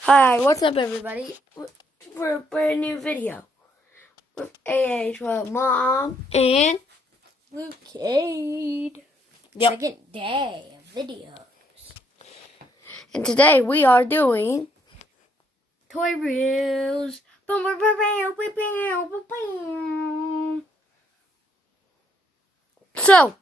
Hi, what's up everybody? We're a brand new video with AH Mom and Luke Cade. Yep. Second day of videos. And today we are doing Toy reels. So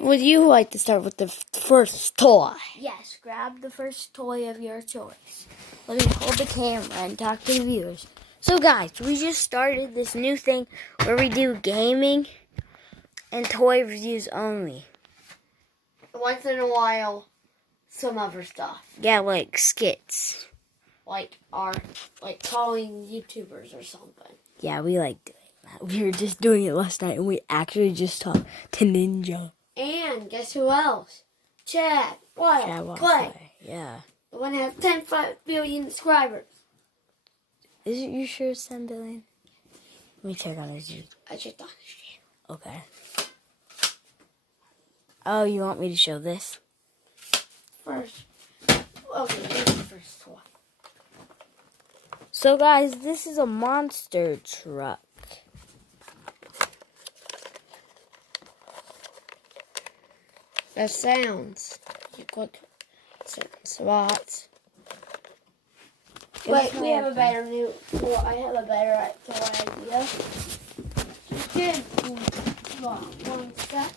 would you like to start with the first toy? Yes, grab the first toy of your choice. Let me hold the camera and talk to the viewers. So guys, we just started this new thing where we do gaming and toy reviews only. Once in a while, some other stuff. Yeah, like skits. Like calling YouTubers or something. Yeah, we like doing that. We were just doing it last night and we actually just talked to Ninja. And guess who else? Chad Clay. Yeah. The one that has 10 billion subscribers. Is it you sure it's 10 billion? Let me check on his YouTube. I checked on his channel. Okay. Oh, you want me to show this? First. Okay, this is the first toy. So guys, this is a monster truck. That sounds. You click certain spots. Wait, we have a better new. Well, I have a better toy idea. Just give one sec.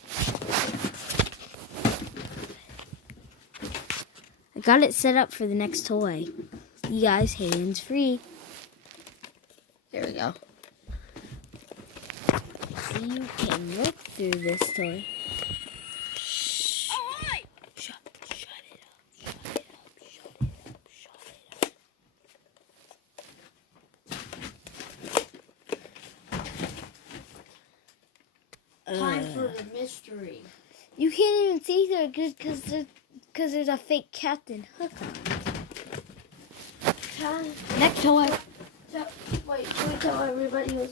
I got it set up for the next toy. You guys, hands free. There we go. So you can look through this toy. Shut it up. Time for the mystery. You can't even see through it because there's a fake Captain Hook on it. Next toy. Wait, should we tell everybody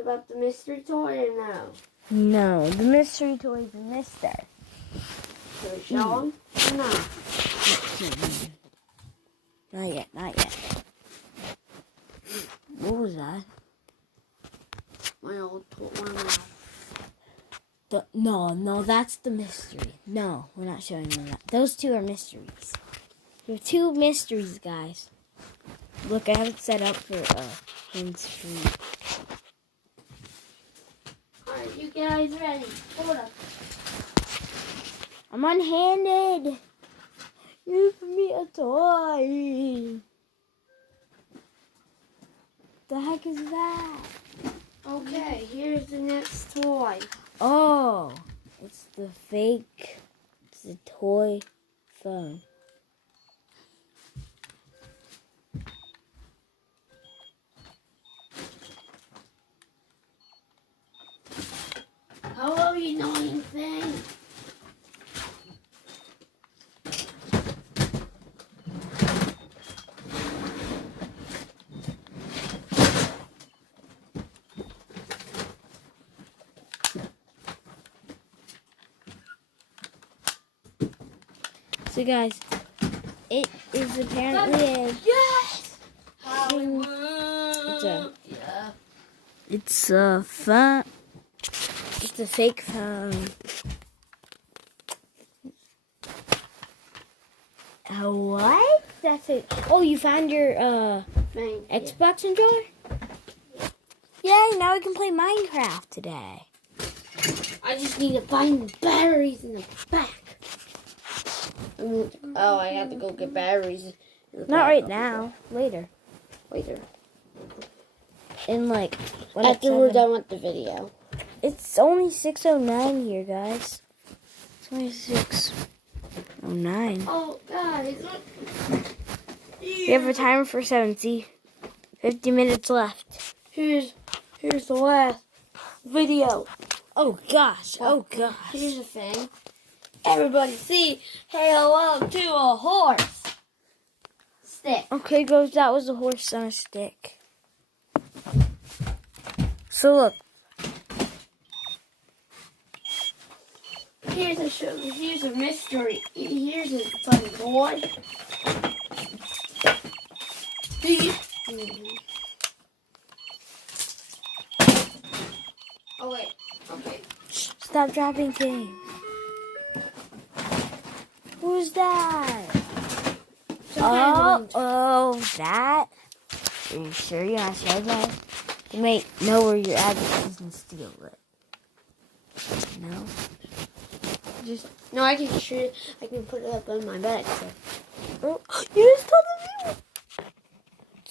about the mystery toy or no? No, the mystery toy is in this there. Should we show them? Or no? Not yet. What was that? My old toy. No, that's the mystery. No, we're not showing them that. Those two are mysteries. There are two mysteries, guys. Look, I have it set up for hands-free. Alright, you guys ready? Hold up. I'm one-handed. Give me a toy. The heck is that? Okay, here's the next toy. Oh, it's the fake. It's a toy phone. Hello, you annoying thing. So guys, it is apparently a Yes! it's a phone. It's a fake phone. What? That's it. Oh, you found your Xbox controller? Yay! Now we can play Minecraft today. I just need to find the batteries in the back. Oh, I have to go get batteries. Not right now. Later. In like After we're done with the video. It's only 6:09 here, guys. It's only 6:09. Oh, guys. We have a timer for 7. See, 50 minutes left. Here's the last video. Oh gosh. Here's the thing. Everybody see, hey, hello to a horse. Stick. Okay, guys, that was a horse on a stick. So look. Here's a mystery. Here's a funny boy. Oh wait. Okay. Stop dropping things. Who's that? That? Are you sure you're not sure that? You might know where your address is and steal it. No? No, I can shoot it. I can put it up on my bed. So. Oh, you just told the viewers.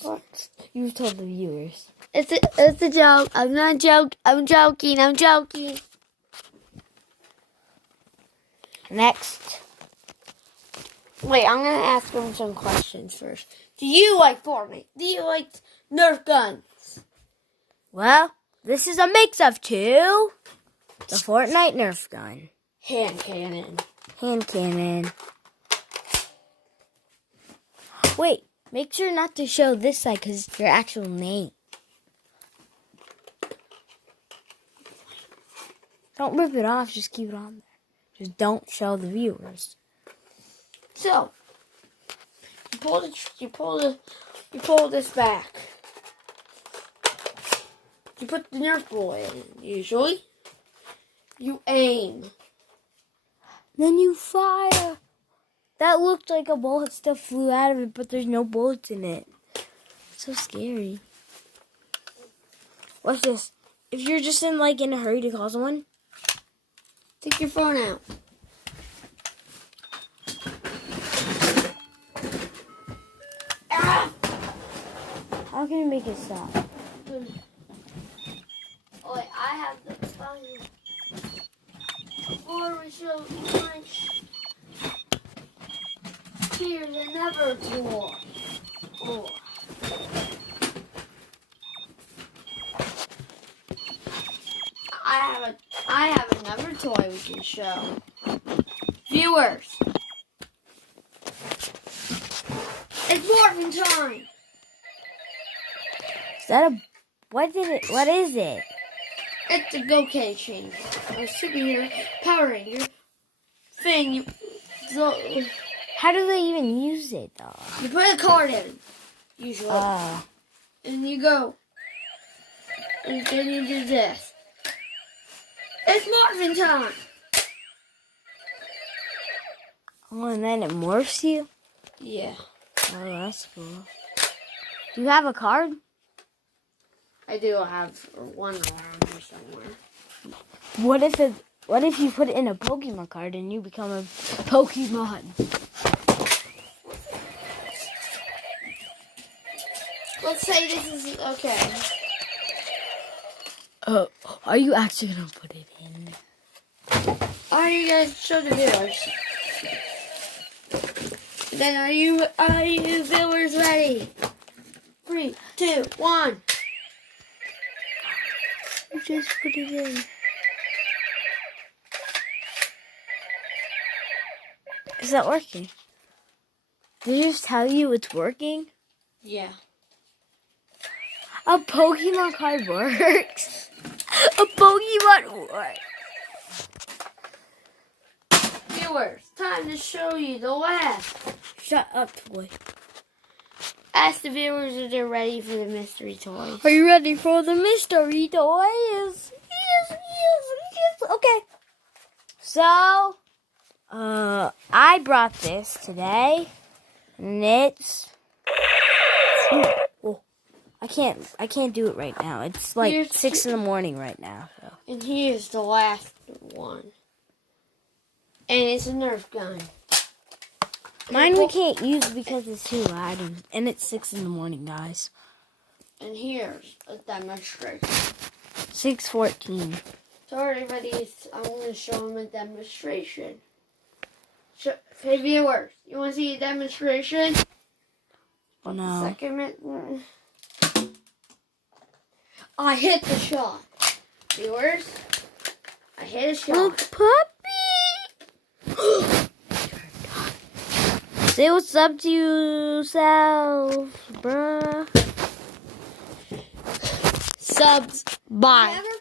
What? You told the viewers. It's a joke. I'm not joking. I'm joking. Next. Wait, I'm gonna ask him some questions first. Do you like Fortnite? Do you like Nerf guns? Well, this is a mix of two. The Fortnite Nerf gun. Hand cannon. Hand cannon. Wait, make sure not to show this side because it's your actual name. Don't rip it off, just keep it on there. Just don't show the viewers. So, you pull this back. You put the Nerf ball in, usually. You aim. Then you fire. That looked like a bullet still flew out of it, but there's no bullets in it. So scary. What's this? If you're just in a hurry to call someone, take your phone out. how can you make it stop? Oh, wait, I have the phone. Before we show too much, here's another toy. Oh. I have another toy we can show. Viewers. It's morphin' time. Is that what is it? It's a go-kay changer. Or superhero Power Ranger thing. How do they even use it though? You put a card in, usually. And you go. And then you do this. It's morphin' time. Oh, and then it morphs you? Yeah. Oh, that's cool. Do you have a card? I do have one around here somewhere. What if you put it in a Pokemon card and you become a Pokemon? Let's say this is okay. Are you actually gonna put it in? Are you guys show the viewers? Then are you viewers ready? 3, 2, 1. You just put it in. Is that working? Did it just tell you it's working? Yeah. A Pokemon card works. A Pokemon works. Viewers, time to show you the last. Shut up, toy. Ask the viewers if they're ready for the mystery toys. Are you ready for the mystery toys? Yes. Okay. So, I brought this today, and it's. Oh, I can't do it right now. It's like Here's 6 in the morning right now. So. And here's the last one. And it's a Nerf gun. Mine we can't use because it's too loud, and it's 6 in the morning, guys. And here's a demonstration. 6:14. So everybody, I'm going to show them a demonstration. Hey viewers, you want to see a demonstration? No. Second minute. I hit the shot. Viewers, I hit a shot. Look, puppy! Say what's up to yourself, bruh. Subs. Bye. Never